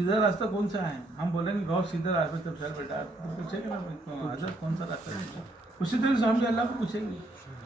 सीधा रास्ता कौन सा है? हम बोलेंगे गौ सीधा रास्ता, तब सर बेटा तो पूछेंगे ना हजरत कौन सा रास्ता है? उसी तरह से हम भी अल्लाह को पूछेंगे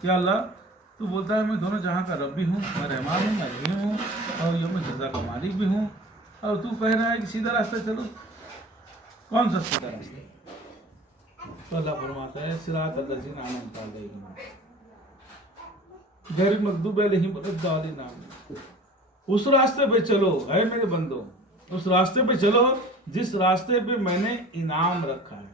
कि अल्लाह तू बोलता है मैं दोनों जहाँ का रब भी हूँ, मैं रहमान हूँ, मैं रहीम हूँ और ये मैं जज़ा का मालिक भी हूँ, और तू कह रहा है कि सीधा रास्ता चलो, कौन सा सीधा रास्ता? तो अल्लाह फरमाता है सिरातल लज़ीना अनअमता अलैहिम गैरिल मग़दूबि अलैहिम वलद्दालिन, उस रास्ते पे चलो है मेरे बंदो, उस रास्ते पे चलो जिस रास्ते पे मैंने इनाम रखा है।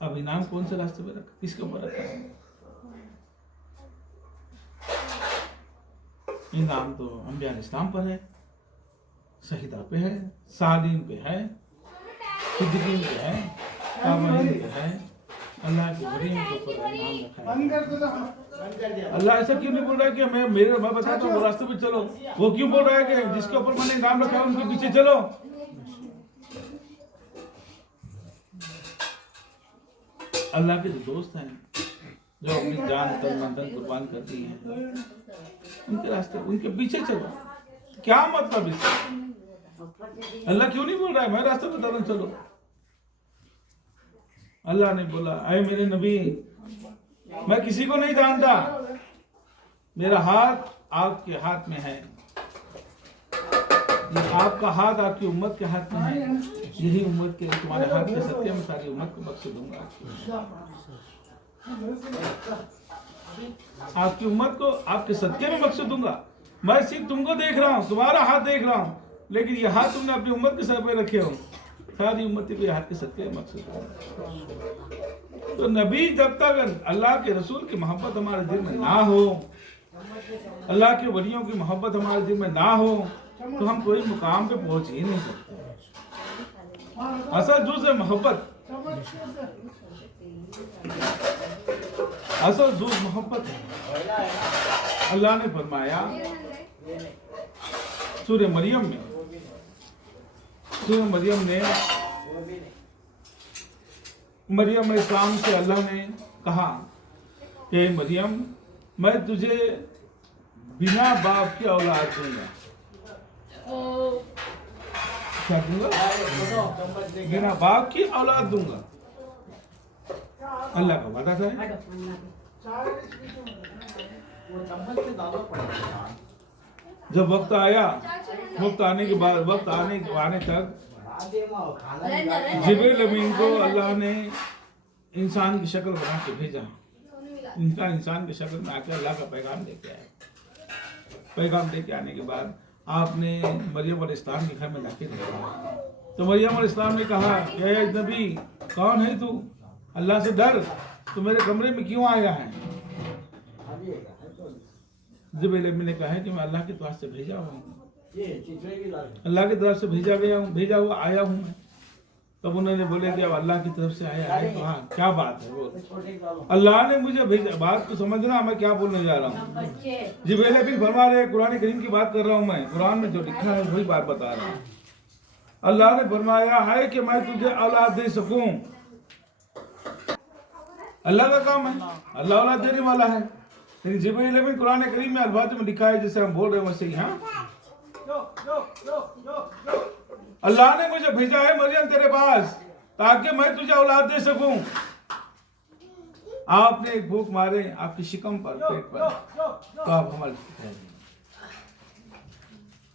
अब इनाम कौन से रास्ते पे रखा, किसके ऊपर रखा है? इनाम तो अंबिया इस्लाम पर है, शहीदा पे है, सालिम पे है, सिद्दीकीन पे है, ताबईन पे है, अल्लाह के वलियों के ऊपर इनाम रखा है। अल्लाह ऐसा क्यों नहीं बोल रहा है कि मैं बताता हूँ वो रास्ते पे चलो? वो क्यों बोल रहा है कि जिसके ऊपर मैंने इनाम रखा है उनके पीछे चलो? अल्लाह के जो दोस्त हैं, जो अपनी जान तन मन धन कुर्बान करती हैं, उनके रास्ते, उनके पीछे चलो। क्या मतलब इसका? अल्लाह क्यों नहीं बोल रहा है मैं रास्ता बता रहा हूं चलो? अल्लाह ने बोला ऐ मेरे नबी, मैं किसी को नहीं जानता, मेरा हाथ आपके हाथ में है, ये आपका हाथ आपकी उम्मत के हाथ में है, यही उम्मत के तुम्हारे हाथ के सत्य में सारी उम्मत को बख्श दूंगा। आपकी उम्मत को आपके सत्य में बख्श दूंगा। मैं सिर्फ तुमको देख रहा हूँ, तुम्हारा हाथ देख रहा हूँ, लेकिन ये हाथ तुमने अपनी उम्मत के सर पे रखे हो, सारी उम्मत के हाथ के सत्य में बख्श दूंगा। तो नबी जब तक अल्लाह के रसूल की मोहब्बत हमारे दिल में ना हो, अल्लाह के वलियों की मोहब्बत हमारे दिल में ना हो, तो हम कोई मुकाम पे पहुंच ही नहीं सकते। असल जुज़ है मोहब्बत, असल जुज़ मोहब्बत है। अल्लाह ने फरमाया सूरह मरियम में, सूरह मरियम ने मरियम अलैहिस्सलाम से अल्लाह ने कहा कि मरियम मैं तुझे बिना बाप की औलाद दूंगा। क्या दूंगा? बिना बाप की औलाद दूंगा। अल्लाह का वादा था। जब वक्त आया, वक्त आने के बाद, वक्त आने तक जिब्रील अमीन को अल्लाह ने इंसान की शक्ल बना के भेजा। इनका इंसान की शक्ल में आके अल्लाह का पैगाम लेके आए। पैगाम लेके आने के बाद आपने मरियम अलैहिस्सलाम के घर में दाखिल किया। तो मरियम अलैहिस्सलाम ने कहा कि नबी कौन है तू? अल्लाह से डर, तू मेरे कमरे में क्यों आया है? जिब्रील अमीन ने कहा कि मैं अल्लाह की तरफ से भेजा हूँ, अल्लाह की तरफ से भेजा हुआ आया हूँ मैं। तब उन्होंने बोले कि अब अल्लाह की तरफ से आया है तो हाँ क्या बात है? वो अल्लाह ने मुझे भेजा, बात को समझना मैं क्या बोलने जा रहा हूँ। जिब्रील अमीन फरमा रहे, कुरान करीम की बात कर रहा हूँ मैं, कुरान में जो लिखा है वही बात बता रहा हूँ। अल्लाह ने फरमाया है कि मैं तुझे औलाद दे सकूं। अल्लाह का काम है, अल्लाह औलाद देने वाला है। लेकिन जिब्रील अमीन कुरान करीम में अल्फाज में लिखा है जैसे हम बोल रहे हैं वैसे ही। हाँ, अल्लाह ने मुझे भेजा है मरियम तेरे पास ताकि मैं तुझे औलाद दे सकूं। आपने एक भूख मारे आपकी शिकम पर, पेट पर, तो आप हमारे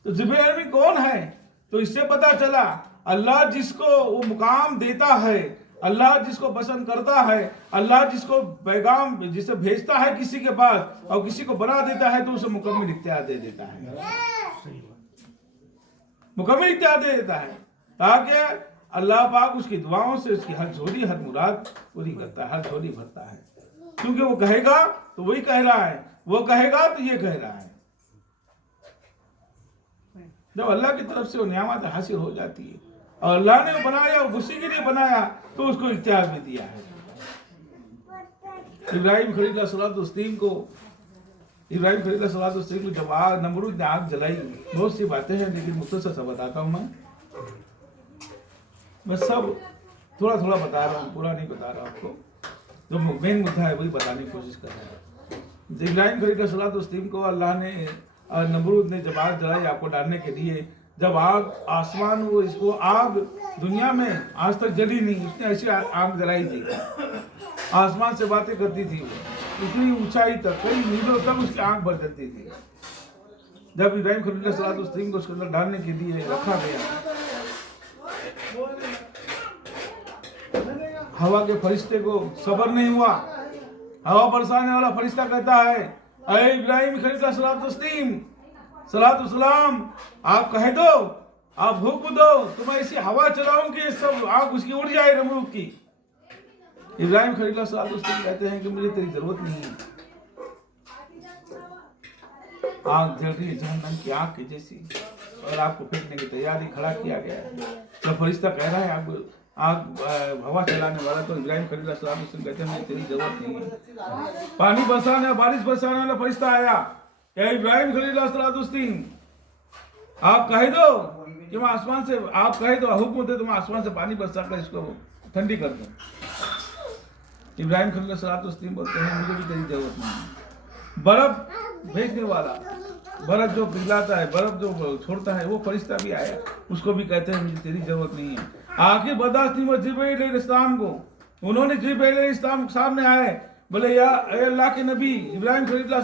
तो जिब्रील अमीन कौन है? तो इससे पता चला अल्लाह जिसको वो मुकाम देता है, अल्लाह जिसको पसंद करता है, अल्लाह जिसको पैगाम जिसे भेजता है किसी के पास और किसी को बना देता है तो उसे मुकम्मल इख्तियार दे देता है, मुकम्मल इख्तियार दे देता है, ताकि अल्लाह पाक उसकी दुआओं से उसकी हर झोली हर मुराद पूरी करता है, हर झोली भरता है। क्योंकि वो कहेगा तो वही कह रहा है, वो कहेगा तो ये कह रहा है। जब अल्लाह की तरफ से वो नियामत हासिल हो जाती है और अल्लाह ने बनाया वो उसी के लिए बनाया तो उसको इख्तियार भी दिया है। इब्राहिम खलीलुल्लाह को जब आग नमरूद ने आग जलाई, बहुत सी बातें हैं लेकिन मुख्तसर सा बताता हूँ मैं सब थोड़ा थोड़ा बता रहा हूँ, पूरा नहीं बता रहा आपको। जो मेन मुद्दा है वही बताने की कोशिश कर रहा है। इब्राहिम खलीलुल्लाह को अल्लाह ने और नमरूद ने जब आग जलाई आपको डालने के लिए, जब आग आसमान, वो इसको आग दुनिया में आज तक जली नहीं, उसने ऐसी आग जलाई थी, आसमान से बातें करती थी, वो इतनी ऊंचाई तक, कई मीलों तक उसकी आग बदलती थी। जब इब्राहिम खलीलुल्लाह को उसके अंदर डालने के लिए रखा गया, हवा के फरिश्ते को सब्र नहीं हुआ। हवा बरसाने वाला फरिश्ता कहता है, अरे इब्राहिम खलीलुल्लाह सलाम, आप कह दो, आप हुक्म दो, तुम्हें ऐसी हवा चलाऊं कि सब आग उसकी उड़ जाए नमरूद की। इब्राहिम खलीलुल्लाह कहते हैं कि मुझे तेरी जरूरत नहीं है। आग जल रही है जहन्नम की आग की जैसी, और आपको फेंकने की तैयारी खड़ा किया गया है। जब फरिश्ता कह रहा है आग हवा चलाने वाला, तो इब्राहिम खलीलुल्लाह कहते हैं मुझे तेरी जरूरत नहीं है। पानी बरसाने, बारिश बरसाने वाला फरिश्ता आया, क्या इब्राहिम खलीलुल्लाह आप कह दो कि मैं आसमान से, आप कह दो, हुक्म दे तो मैं आसमान से पानी बरसा कर इसको ठंडी कर दूं। इब्राहिम खलीलुल्लाह बोलते हैं मुझे भी तेरी जरूरत नहीं है। बर्फ भेजने वाला, बर्फ जो पिघलाता है, बर्फ जो छोड़ता है, वो फरिश्ता भी आया, उसको भी कहते हैं मुझे तेरी जरूरत नहीं है। आखिर बर्दाश्त नहीं हुआ जिब्राइल इस्लाम को, उन्होंने जिब्राइल इस्लाम के सामने आए, बोले या अल्लाह के नबी इब्राहिम खलीलुल्लाह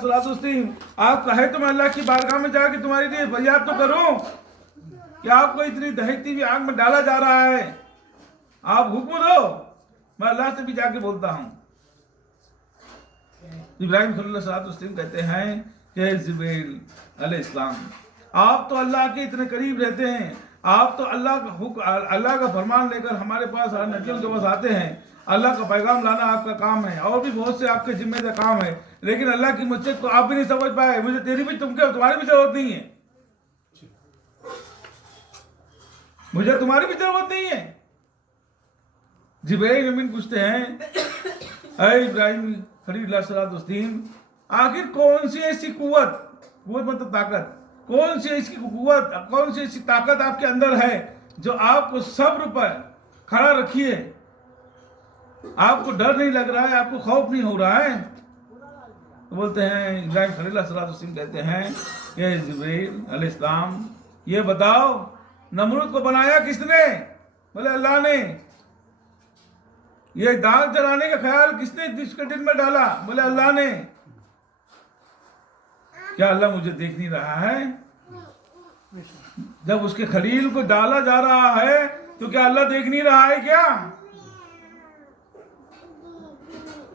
आप कहे तो मैं अल्लाह की बारगाह में जाके तुम्हारे लिए फरियाद तो करूं कि आपको इतनी दहकती हुई आग में डाला जा रहा है, आप हुक्म दो, मैं अल्लाह से भी जाके बोलता हूं। इब्राहिम खलीलुल्लाह कहते हैं कि जिब्राइल अलैहिस्सलाम, आप तो अल्लाह के इतने करीब रहते हैं, आप तो अल्लाह का फरमान लेकर हमारे पास, नबियों के पास आते हैं, अल्लाह का पैगाम लाना आपका काम है, और भी बहुत से आपके जिम्मेदार काम है, लेकिन अल्लाह की मस्जिद को आप भी नहीं समझ पाए, मुझे तेरी भी तुम्हारी भी जरूरत नहीं है, मुझे तुम्हारी भी जरूरत नहीं है। जिब्राइल अमीन पूछते हैं, अरे इब्राहिम खलीलुल्लाह आखिर कौन सी ऐसी कुव्वत मतलब ताकत, कौन सी ऐसी कुव्वत, कौन सी ऐसी ताकत आपके अंदर है जो आपको सब्र पर खड़ा रखी है, आपको डर नहीं लग रहा है, आपको खौफ नहीं हो रहा है। तो बोलते हैं इब्राहिम खलीलुल्लाह कहते हैं कि जिब्राइल अलैहिस्सलाम ये बताओ नमरूद को बनाया किसने? बोले अल्लाह ने। ये दाग जलाने का ख्याल किसने जिसके दिल में डाला? बोले अल्लाह ने। क्या अल्लाह मुझे देख नहीं रहा है? जब उसके खलील को डाला जा रहा है तो क्या अल्लाह देख नहीं रहा है क्या?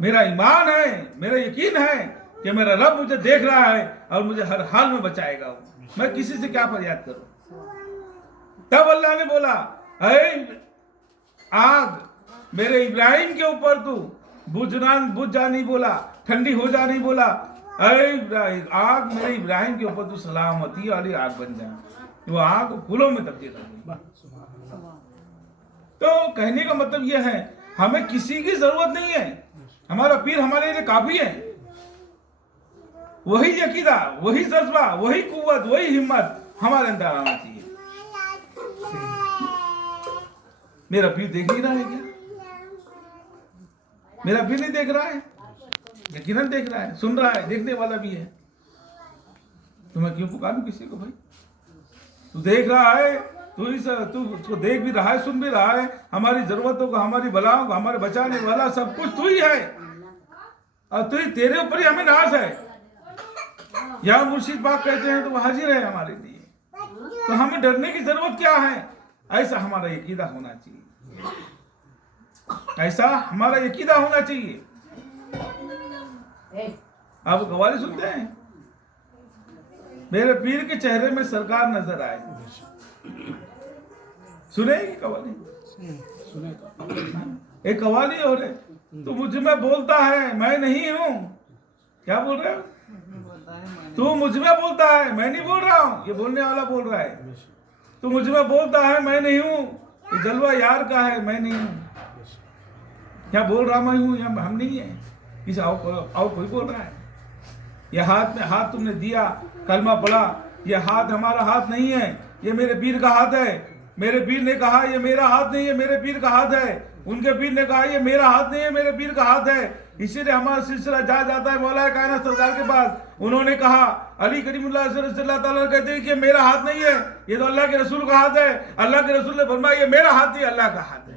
मेरा ईमान है, मेरा यकीन है कि मेरा रब मुझे देख रहा है और मुझे हर हाल में बचाएगा। मैं किसी से क्या फरियाद करूं? तब अल्लाह ने बोला, अरे आग मेरे इब्राहिम के ऊपर तू बुझ जा नहीं बोला, ठंडी हो जा नहीं बोला, अरे आग मेरे इब्राहिम के ऊपर तू सलामती वाली आग बन जा, वो आग फूलों में तब्दील हो गई। तो कहने का मतलब यह है हमें किसी की जरूरत नहीं है, हमारा पीर हमारे लिए काफी है। वही यकीदा, वही जज्बा, वही कुव्वत, वही हिम्मत हमारे अंदर आना चाहिए। मेरा पीर देख नहीं रहा है क्या? मेरा पीर नहीं देख रहा है? यकीनन देख रहा है, सुन रहा है, देखने वाला भी है। तो मैं क्यों पुकारूं किसी को? भाई तू देख रहा है, तू उसको देख भी रहा है, सुन भी रहा है, हमारी जरूरतों को, हमारी बलाओं को, हमारे बचाने वाला सब कुछ तू ही है, और तू ही, तेरे ऊपर ही हमें नाज है। यहाँ मुर्शिद बाग कहते हैं तो वो हाजिर है हमारे लिए, तो हमें डरने की जरूरत क्या है? ऐसा हमारा यकीदा होना चाहिए, ऐसा हमारा यकीदा होना चाहिए। आप कव्वाली सुनते हैं? मेरे पीर के चेहरे में सरकार नजर आए, सुने कव्वाली? एक कव्वाली हो रहे, तू मुझ में बोलता है मैं नहीं हूं। क्या बोल रहे हो? तू मुझ में बोलता है, मैं नहीं बोल रहा हूं, ये बोलने वाला बोल रहा है। तू मुझ में बोलता है मैं नहीं हूं, ये जलवा यार का है, मैं नहीं हूं। क्या बोल रहा मैं हूं, या हम नहीं है, किसी और कोई बोल रहा है। ये हाथ में हाथ तुमने दिया, कलमा पढ़ा, ये हाथ हमारा हाथ नहीं है, ये मेरे पीर का हाथ है। मेरे पीर ने कहा ये मेरा हाथ नहीं है, मेरे पीर का हाथ है। उनके पीर ने कहा ये मेरा हाथ नहीं है, मेरे पीर का हाथ है, इसीलिए हमारा सिलसिला जा जाता है मौला कायनात सरकार के पास। उन्होंने कहा, अली करीमुल्लाह सल्लल्लाहु ताला कहते हैं कि मेरा हाथ नहीं है, ये तो अल्लाह के रसूल का हाथ है। अल्लाह के रसूल ने फरमाया ये मेरा हाथ नहीं, अल्लाह का हाथ है।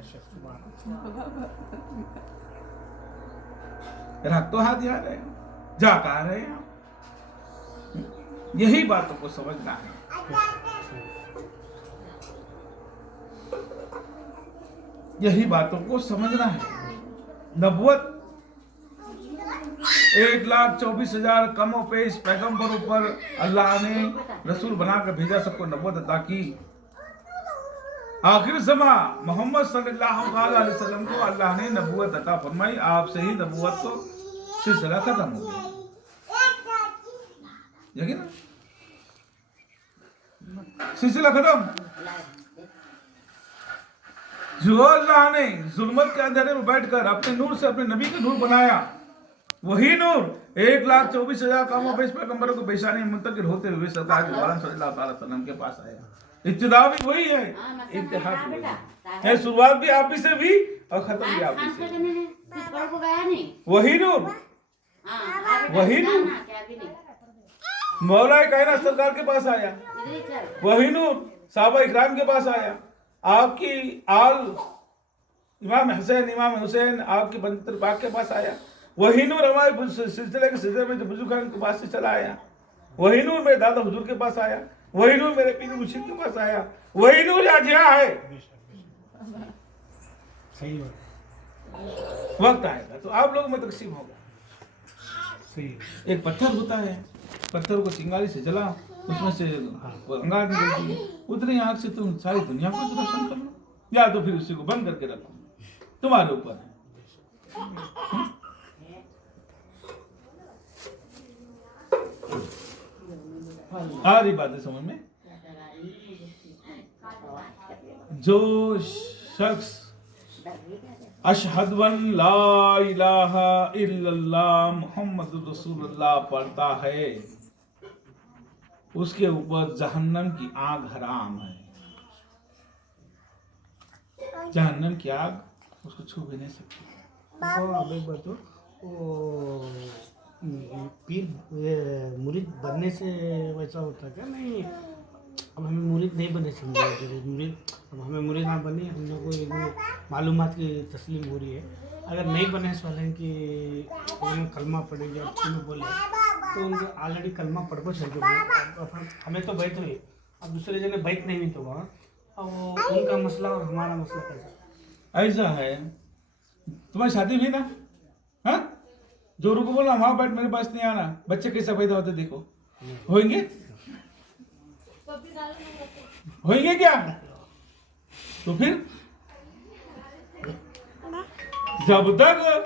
रख तो हाथ याद है, जा कहा रहे हैं। यही बातों को समझना है। यही बातों को समझना है। नबुवत 1,24,000 कमों पे इस पैगंबरों पर अल्लाह ने रसूल बनाकर भेजा, सबको नबुवत अता की। आखिर ज़मा मोहम्मद सल्लल्लाहु अलैहि वसल्लम को अल्लाह ने नबुवत अता फरमाई। आपसे ही नबुवत को सिलसिला खत्म हो गया। यकीन ना, सिलसिला खत्म। जो अल्लाह ने जुल्मत के अंधेरे में बैठकर अपने नूर से अपने नबी का नूर बनाया, वही नूर 1,24,000 कामों पे इस पैगंबरों को बेशानी मुंतकिल होते हुए सरकार के आलम सल्लल्लाहु अलैहि वसल्लम के पास आया। इब्तिदा भी वही है, इंतहा भी वही है, शुरुआत भी आप ही से भी और खत्म भी आप ही से। वही नूर, वही नूर मौला कायनात सरकार के पास आया, वही नूर साहबा इकराम के पास आया, आपकी आल इमाम हसैन इमाम हुसैन आपकी बंदर पाक के पास आया। वही नूर हमारे सिलसिले के सिलसिले में जो बुजुर्ग के पास से चला आया। वही नूर मेरे दादा हुजूर के पास आया। वही नूर मेरे पीर मुर्शिद के पास आया। वही नूर आज यहाँ है। सही वक्त आएगा तो आप लोग में तकसीम होगा। एक पत्थर होता है, पत्थर को चिंगारी से जला, उसमें से अंगार निकलती है, उतनी आग से तुम सारी दुनिया को रोशन कर लो, या तो फिर उसी को बंद करके रखो, तुम्हारे ऊपर है। आ रही बात है समझ में? जो शख्स अशहदु अन ला इलाहा इल्लल्लाह मुहम्मदुर रसूलुल्लाह पढ़ता है, उसके ऊपर जहन्नम की आग हराम है। जहन्नम की आग उसको छू भी नहीं सकती। अब एक बात तो वो पीर मुरीद बनने से वैसा होता क्या? नहीं, अब हमें मुरीद नहीं बने समझे मुरीद, अब हमें मुरीद ना बने, हम लोग को मालूमात की तस्लीम हो रही है। अगर नहीं बने सवाल कि कलमा पढ़ेंगे अच्छी में बोले तो उनको ऑलरेडी कलमा पढ़ को चल के हमें तो बैठ हुई, अब दूसरे जगह बैठ नहीं तो वहाँ, अब उनका मसला और हमारा मसला कैसा? ऐसा है, तुम्हारी शादी भी ना, हाँ जो रुको बोला वहां बैठ, मेरे पास नहीं आना, बच्चे कैसे पैदा होते देखो, होंगे होंगे क्या? तो फिर जब तक